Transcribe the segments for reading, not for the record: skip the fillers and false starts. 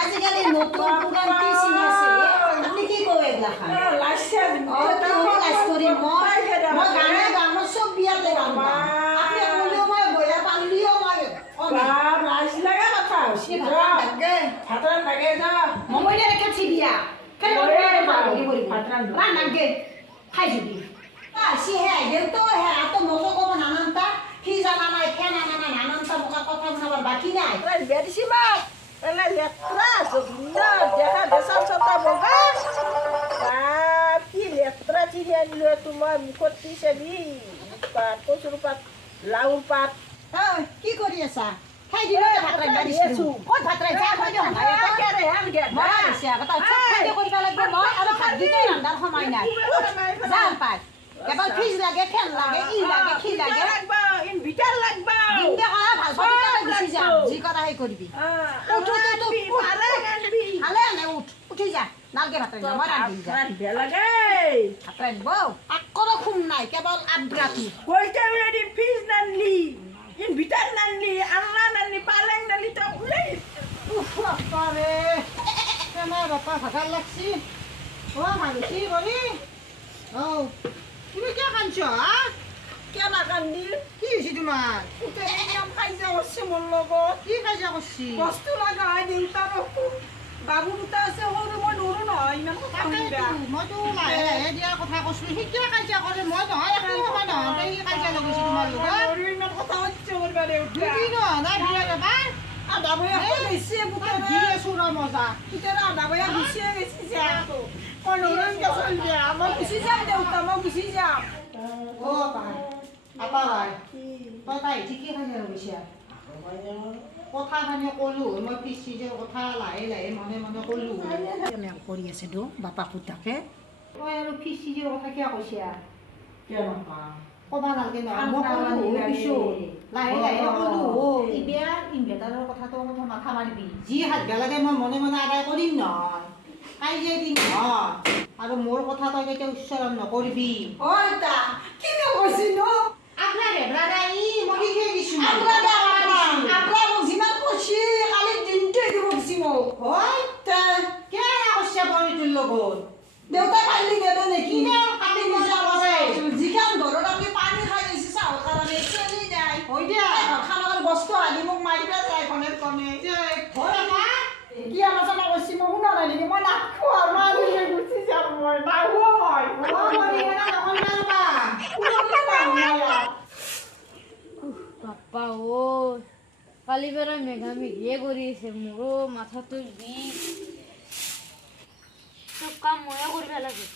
আজিকালি নতুন পুরান কি চিনাছে আপনি কি কই এগলা খান লাইছে লাইছ করি মই গানে গাম সব বিয়াতে গাম আপনি বলিও মই বয়া পালিও মই বাপ লাইছ লাগা কথা হইছে ভাতরান লাগে যা মমইলে রেখে থিবিয়া কেন বলি ভাতরান রান লাগে খাই দিবি আসি হে দেউ তো হে এত মজা কব নানানটা কি জানা নাই কেন নানা নানানটা মুখা কথা শোনাবার বাকি নাই বেদিছি মা এলা লেত্রা জবিনা দেখা দেশাল সতা বগা বাপ কি লেত্রা চিড়িয়া নিলে তোমার মুখত দিছেনি পাত কচুর পাত লাউ পাত কি কৰি আছা খাই দিলে ভাত ৰান্ধা দিছো ক'ত ভাত ৰান্ধা খাই দিও না এটা কেৰে আনগে মই দিছে কথা খাই কৰিব লাগিব মই আৰু ভাত দিতে ৰান্ধাৰ সময় নাই যাম পাই কেবল ফ্ৰিজ লাগে ফেন লাগে ই লাগে খি লাগে লাগবা ইনভাৰ্টাৰ লাগবা দিনতে কৰা ভাল কথা গুচি যা যি কৰা হে কৰিবি উঠ আলে আলে উঠি যা নালগে ভাত ৰান্ধা মই ৰান্ধি যা ৰান্ধা লাগে ভাত ৰান্ধব আকৰো খুম নাই কেবল আদ্ৰাতি কইতে ৰেডি ফ্ৰিজ নানলি ইনভাৰ্টাৰ নানলি আল্লা নানলি পালেং নানলি তো উলাই উফ বাপারে কেনে বাপা ভাগাৰ লাগছি ও মানছি বলি ও তুমি কিয় কান্দছ কিয় নাকান্দি কি হৈছে তোমাৰ একদম কাজিয়া কৰিছে মোৰ লগত কি কাজিয়া কৰিছি বস্তু লগা হয় দেউতাৰ বাবু দুটা আছে সৰু মই নৰো নহয় ইমান কথা শুনিবা মইতো লাহে লাহে দিয়া কথা কৈছো সি কিয় কাজিয়া কৰে মই নহয় একো নহয় নহয় সি কাজিয়া লাগিছে তোমাৰ লগত ইমান কথা হচ্ছে কৰিবা দেউতা কি নহয় বিয়া যাবা আদা বয়া গৈছে বুকে দি আছো ৰ মজা কিতেৰা আদা বয়া গুচি গৈছে যে মই নৰো কে চলিয়া মই গুচি যাম দেউতা মই গুচি যাম ও পাই আপা ভাই তই তাই ঠিকই খাই গৈছে কথা খানে কলো মই পিছি যে কথা লাহে লাহে মনে মনে কলো কেনে কৰি আছে দো বাপা পুতাকে তই আৰু পিছি যে কথা কিয় কৈছে কিয় নাপা কবা নালগে না মই কলো পিছো লাহে লাহে কলো ও ইবিয়া ইনভাৰ্টাৰৰ কথাটো কথা মাথা মাৰিবি যি হাত লাগে মই মনে মনে আদায় কৰিম নহয় কাইজে দিন নহয় আৰু মোৰ কথা তই কেতিয়া উচ্চাৰণ নকৰিবি ও এটা কি কৈছি নো আপনার এবলাদা ই মহি খেয়ে গেছি আপনারা মোক যিমান কৈছি কালি দিনটো দিব দিছি মোক হয় তে কে কৈছে বৰিটোৰ লগত দেউতা কালি নেদে নেকি কালি নিজে আছে যিখান ঘৰত আমি পানী খাই গৈছি চাহৰ কাৰণে চেনি নাই হৈ দিয়া খানাৰ বস্তু আনি মোক মাৰিবা যায় কনে কনে হয় না কি আলোচনা কৰিছি মই শুনা নাই নেকি মই নাখো আৰু মাৰি গুচি যাম মই নাহো মই মৰি গেলা নকল মাৰবা বাপ্পা ও কালি বেলা মেঘামেঘিয়ে কৰি আছে মোৰো মাথাটো বিষ চব কাম ময়ে কৰিব লাগে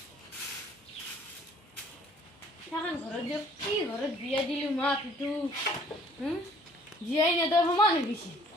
এখন ঘৰত দিয়ক কি ঘৰত বিয়া দিলো মা পিটো জীয়াই নেদৰ সমান হৈ গৈছে